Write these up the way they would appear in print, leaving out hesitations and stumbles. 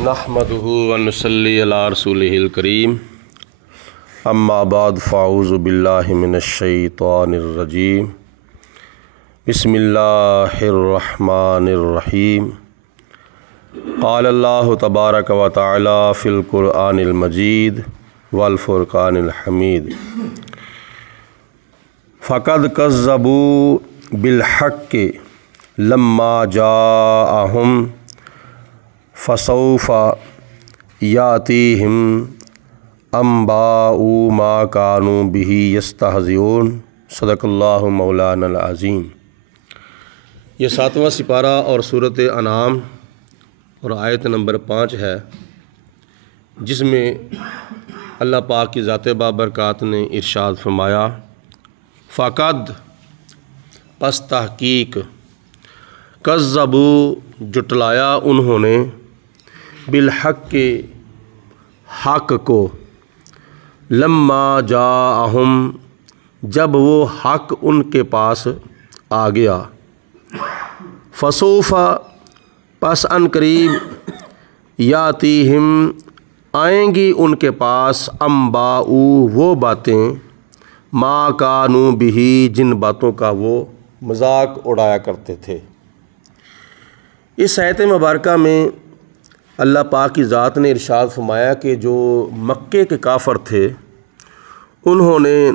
نحمدہ ونصلی علی رسولہ الکریم اما بعد فاعوذ باللہ من الشیطان الرجیم بسم اللہ الرحمن الرحیم قال اللہ تبارک و تعالی فی القرآن المجید والفرقان الحمید فقد کذبوا بالحق لما جاءہم فسوف یاتیہم انباء ما کانوا بہ یستہزئون صدق اللہ مولانا العظیم۔ یہ 7واں سپارہ اور سورۃ انعام اور آیت نمبر 5 ہے، جس میں اللہ پاک کی ذات بابرکات نے ارشاد فرمایا فقد پس تحقیق کذبوا جٹلایا انہوں نے بالحق کے حق کو لما جاءہم جب وہ حق ان کے پاس آ گیا فسوف پس ان قریب یاتیہم آئیں گی ان کے پاس انباء وہ باتیں ما کانوا بہ جن باتوں کا وہ مذاق اڑایا کرتے تھے۔ اس آیت مبارکہ میں اللہ پاک کی ذات نے ارشاد فرمایا کہ جو مکے کے کافر تھے انہوں نے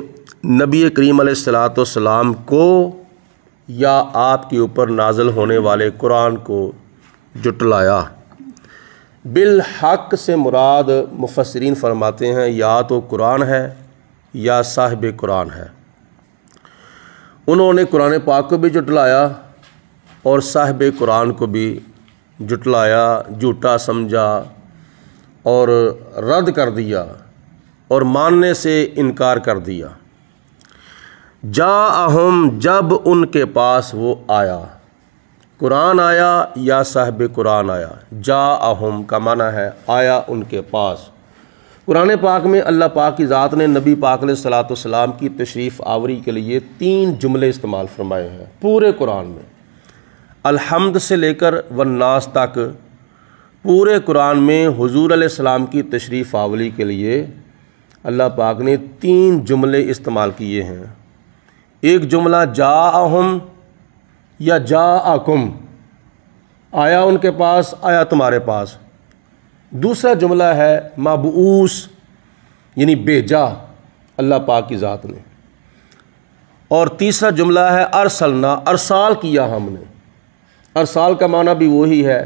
نبی کریم علیہ السلام کو یا آپ کے اوپر نازل ہونے والے قرآن کو جٹلایا۔ بالحق سے مراد مفسرین فرماتے ہیں یا تو قرآن ہے یا صاحب قرآن ہے۔ انہوں نے قرآن پاک کو بھی جٹلایا اور صاحب قرآن کو بھی جٹلایا، جھوٹا سمجھا اور رد کر دیا اور ماننے سے انکار کر دیا۔ جاءہم جب ان کے پاس وہ آیا، قرآن آیا یا صاحب قرآن آیا۔ جاءہم کا معنی ہے آیا ان کے پاس۔ قرآن پاک میں اللہ پاک کی ذات نے نبی پاک علیہ السلام کی تشریف آوری کے لیے 3 جملے استعمال فرمائے ہیں پورے قرآن میں۔ الحمد سے لے کر والناس تک پورے قرآن میں حضور علیہ السلام کی تشریف آوری کے لیے اللہ پاک نے 3 جملے استعمال کیے ہیں۔ ایک جملہ جاءہم یا جاءکم، آیا ان کے پاس، آیا تمہارے پاس۔ دوسرا جملہ ہے مبعوث یعنی بھیجا اللہ پاک کی ذات نے۔ اور تیسرا جملہ ہے ارسلنا، ارسال کیا ہم نے۔ ارسال کا معنی بھی وہی ہے،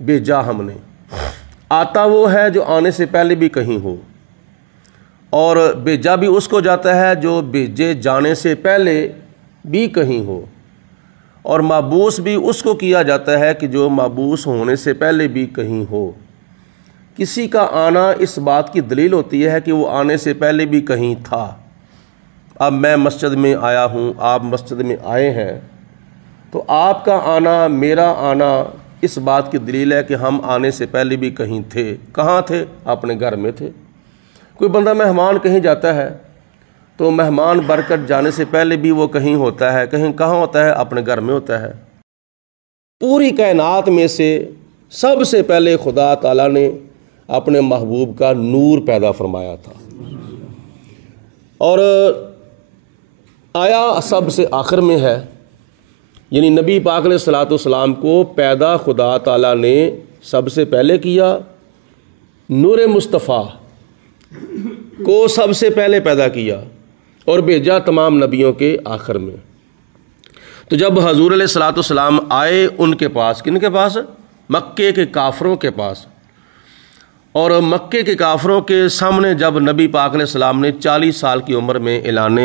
بھیجا ہم نے۔ آتا وہ ہے جو آنے سے پہلے بھی کہیں ہو، اور بھیجا بھی اس کو جاتا ہے جو بھیجے جانے سے پہلے بھی کہیں ہو، اور مبعوث بھی اس کو کیا جاتا ہے کہ جو مبعوث ہونے سے پہلے بھی کہیں ہو۔ کسی کا آنا اس بات کی دلیل ہوتی ہے کہ وہ آنے سے پہلے بھی کہیں تھا۔ اب میں مسجد میں آیا ہوں، آپ مسجد میں آئے ہیں، تو آپ کا آنا، میرا آنا اس بات کی دلیل ہے کہ ہم آنے سے پہلے بھی کہیں تھے۔ کہاں تھے؟ اپنے گھر میں تھے۔ کوئی بندہ مہمان کہیں جاتا ہے تو مہمان برکت جانے سے پہلے بھی وہ کہیں ہوتا ہے، کہیں کہاں ہوتا ہے؟ اپنے گھر میں ہوتا ہے۔ پوری کائنات میں سے سب سے پہلے خدا تعالیٰ نے اپنے محبوب کا نور پیدا فرمایا تھا، اور آیا سب سے آخر میں ہے، یعنی نبی پاک علیہ السلام کو پیدا خدا تعالیٰ نے سب سے پہلے کیا، نور مصطفیٰ کو سب سے پہلے پیدا کیا اور بھیجا تمام نبیوں کے آخر میں۔ تو جب حضور علیہ السلام آئے ان کے پاس، کن کے پاس؟ مکے کے کافروں کے پاس، اور مکے کے کافروں کے سامنے جب نبی پاک علیہ السلام نے 40 سال کی عمر میں اعلان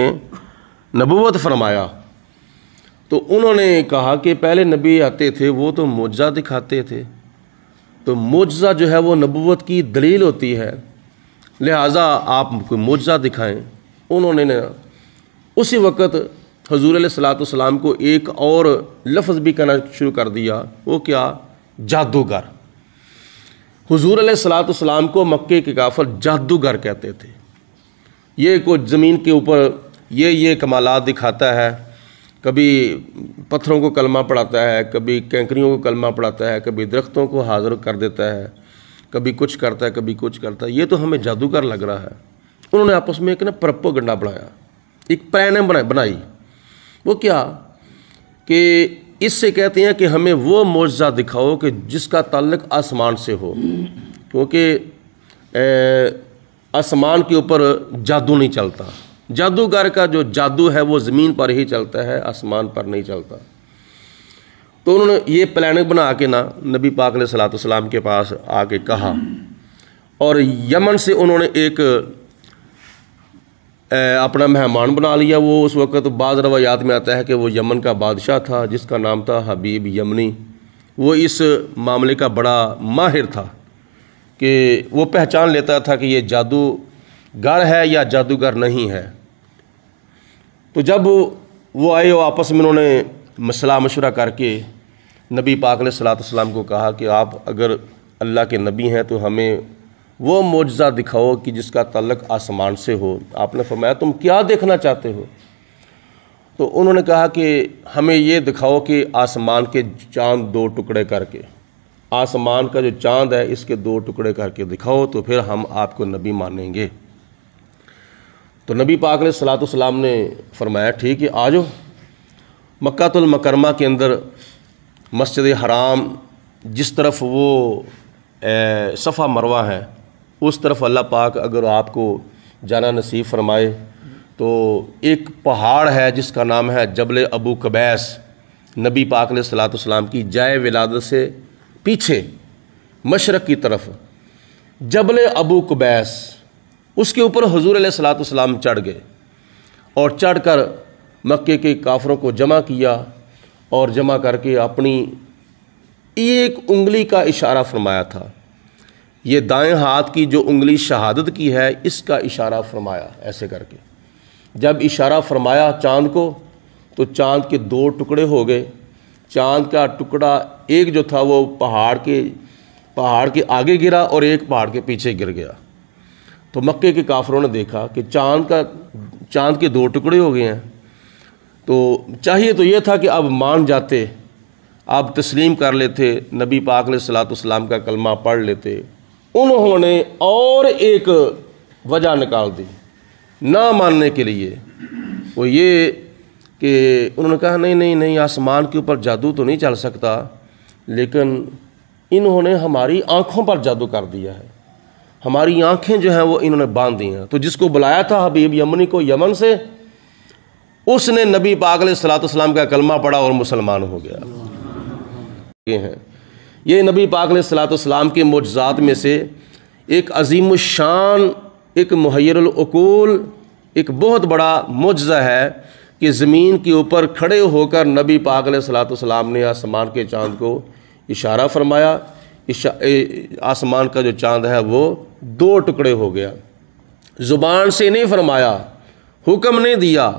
نبوت فرمایا، تو انہوں نے کہا کہ پہلے نبی آتے تھے وہ تو معجزہ دکھاتے تھے، تو معجزہ جو ہے وہ نبوت کی دلیل ہوتی ہے، لہٰذا آپ کوئی معجزہ دکھائیں۔ انہوں نے اسی وقت حضور علیہ السلام کو ایک اور لفظ بھی کہنا شروع کر دیا، وہ کیا؟ جادوگر۔ حضور علیہ السلام کو مکے کے کافر جادوگر کہتے تھے۔ یہ کوئی زمین کے اوپر یہ کمالات دکھاتا ہے، کبھی پتھروں کو کلمہ پڑھاتا ہے، کبھی کینکریوں کو کلمہ پڑھاتا ہے، کبھی درختوں کو حاضر کر دیتا ہے، کبھی کچھ کرتا ہے کبھی کچھ کرتا ہے، یہ تو ہمیں جادوگر لگ رہا ہے۔ انہوں نے آپس میں ایک نا پروپیگنڈا بنایا، ایک پلان بنائی۔ وہ کیا کہ اس سے کہتے ہیں کہ ہمیں وہ معجزہ دکھاؤ کہ جس کا تعلق آسمان سے ہو، کیونکہ آسمان کے اوپر جادو نہیں چلتا، جادوگر کا جو جادو ہے وہ زمین پر ہی چلتا ہے، آسمان پر نہیں چلتا۔ تو انہوں نے یہ پلاننگ بنا کے نا نبی پاک علیہ الصلوۃ والسلام کے پاس آ کے کہا، اور یمن سے انہوں نے ایک اپنا مہمان بنا لیا۔ وہ اس وقت بعض روایات میں آتا ہے کہ وہ یمن کا بادشاہ تھا جس کا نام تھا حبیب یمنی۔ وہ اس معاملے کا بڑا ماہر تھا کہ وہ پہچان لیتا تھا کہ یہ جادوگر ہے یا جادوگر نہیں ہے۔ تو جب وہ آئے، وہ آپس میں انہوں نے مسئلہ مشورہ کر کے نبی پاک علیہ الصلوۃ والسلام کو کہا کہ آپ اگر اللہ کے نبی ہیں تو ہمیں وہ معجزہ دکھاؤ کہ جس کا تعلق آسمان سے ہو۔ آپ نے فرمایا تم کیا دیکھنا چاہتے ہو؟ تو انہوں نے کہا کہ ہمیں یہ دکھاؤ کہ آسمان کے چاند 2 ٹکڑے کر کے، آسمان کا جو چاند ہے اس کے 2 ٹکڑے کر کے دکھاؤ تو پھر ہم آپ کو نبی مانیں گے۔ تو نبی پاک علیہ الصلوۃ والسلام نے فرمایا ٹھیک ہے آ جاؤ۔ مکہ المکرمہ کے اندر مسجد حرام جس طرف وہ صفا مروہ ہے، اس طرف اللہ پاک اگر آپ کو جانا نصیب فرمائے تو ایک پہاڑ ہے جس کا نام ہے جبل ابو قبیس۔ نبی پاک علیہ الصلوۃ والسلام کی جائے ولادت سے پیچھے مشرق کی طرف جبل ابو قبیس، اس کے اوپر حضور علیہ الصلوۃ والسلام چڑھ گئے اور چڑھ کر مکے کے کافروں کو جمع کیا، اور جمع کر کے اپنی ایک انگلی کا اشارہ فرمایا تھا۔ یہ دائیں ہاتھ کی جو انگلی شہادت کی ہے اس کا اشارہ فرمایا ایسے کر کے۔ جب اشارہ فرمایا چاند کو تو چاند کے 2 ٹکڑے ہو گئے۔ چاند کا ٹکڑا ایک جو تھا وہ پہاڑ کے آگے گرا اور ایک پہاڑ کے پیچھے گر گیا۔ تو مکے کے کافروں نے دیکھا کہ چاند کے 2 ٹکڑے ہو گئے ہیں، تو چاہیے تو یہ تھا کہ اب مان جاتے، اب تسلیم کر لیتے، نبی پاک علیہ الصلوۃ والسلام کا کلمہ پڑھ لیتے۔ انہوں نے اور ایک وجہ نکال دی نہ ماننے کے لیے، وہ یہ کہ انہوں نے کہا نہیں آسمان کے اوپر جادو تو نہیں چل سکتا، لیکن انہوں نے ہماری آنکھوں پر جادو کر دیا ہے، ہماری آنکھیں جو ہیں وہ انہوں نے باندھ دی ہیں۔ تو جس کو بلایا تھا حبیب یمنی کو یمن سے، اس نے نبی پاک علیہ الصلوۃ والسلام کا کلمہ پڑھا اور مسلمان ہو گیا۔ یہ نبی پاک علیہ الصلوۃ والسلام کے معجزات میں سے ایک عظیم الشان، ایک محیر العقول، ایک بہت بڑا معجزہ ہے کہ زمین کے اوپر کھڑے ہو کر نبی پاک علیہ الصلوۃ والسلام نے آسمان کے چاند کو اشارہ فرمایا، آسمان کا جو چاند ہے وہ 2 ٹکڑے ہو گیا۔ زبان سے نہیں فرمایا، حکم نہیں دیا،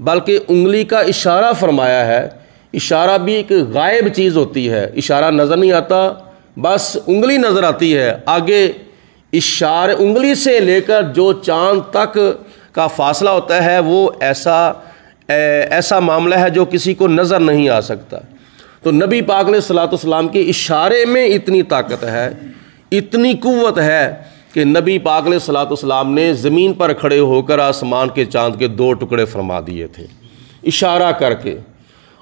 بلکہ انگلی کا اشارہ فرمایا ہے۔ اشارہ بھی ایک غائب چیز ہوتی ہے، اشارہ نظر نہیں آتا، بس انگلی نظر آتی ہے، آگے اشارے انگلی سے لے کر جو چاند تک کا فاصلہ ہوتا ہے وہ ایسا معاملہ ہے جو کسی کو نظر نہیں آ سکتا۔ تو نبی پاک علیہ الصلوۃ والسلام کے اشارے میں اتنی طاقت ہے، اتنی قوت ہے کہ نبی پاک علیہ الصلوۃ والسلام نے زمین پر کھڑے ہو کر آسمان کے چاند کے 2 ٹکڑے فرما دیے تھے اشارہ کر کے،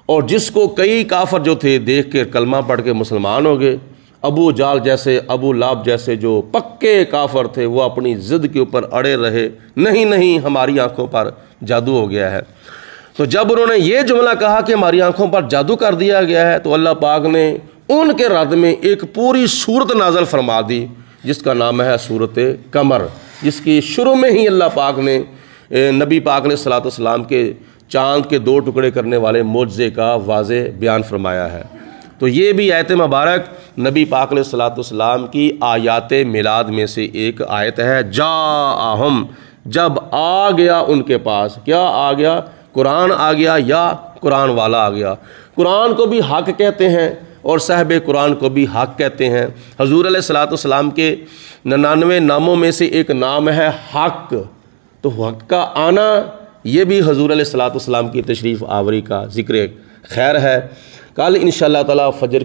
اور جس کو کئی کافر جو تھے دیکھ کے کلمہ پڑھ کے مسلمان ہو گئے۔ ابو جال جیسے، ابو لہب جیسے جو پکے کافر تھے وہ اپنی ضد کے اوپر اڑے رہے، نہیں ہماری آنکھوں پر جادو ہو گیا ہے۔ تو جب انہوں نے یہ جملہ کہا کہ ہماری آنکھوں پر جادو کر دیا گیا ہے، تو اللہ پاک نے ان کے رد میں ایک پوری صورت نازل فرما دی جس کا نام ہے سورۃ قمر، جس کی شروع میں ہی اللہ پاک نے نبی پاک علیہ الصلوۃ والسلام کے چاند کے 2 ٹکڑے کرنے والے معجزے کا واضح بیان فرمایا ہے۔ تو یہ بھی آیت مبارک نبی پاک علیہ الصلوۃ والسلام کی آیات میلاد میں سے ایک آیت ہے۔ جاءہم، جب آ گیا ان کے پاس، کیا آ گیا؟ قرآن آ گیا یا قرآن والا آ گیا۔ قرآن کو بھی حق کہتے ہیں اور صاحب قرآن کو بھی حق کہتے ہیں۔ حضور علیہ الصلوۃ والسلام کے 99 ناموں میں سے ایک نام ہے حق، تو حق کا آنا یہ بھی حضور علیہ الصلوۃ والسلام کی تشریف آوری کا ذکر خیر ہے۔ کل انشاءاللہ تعالی فجر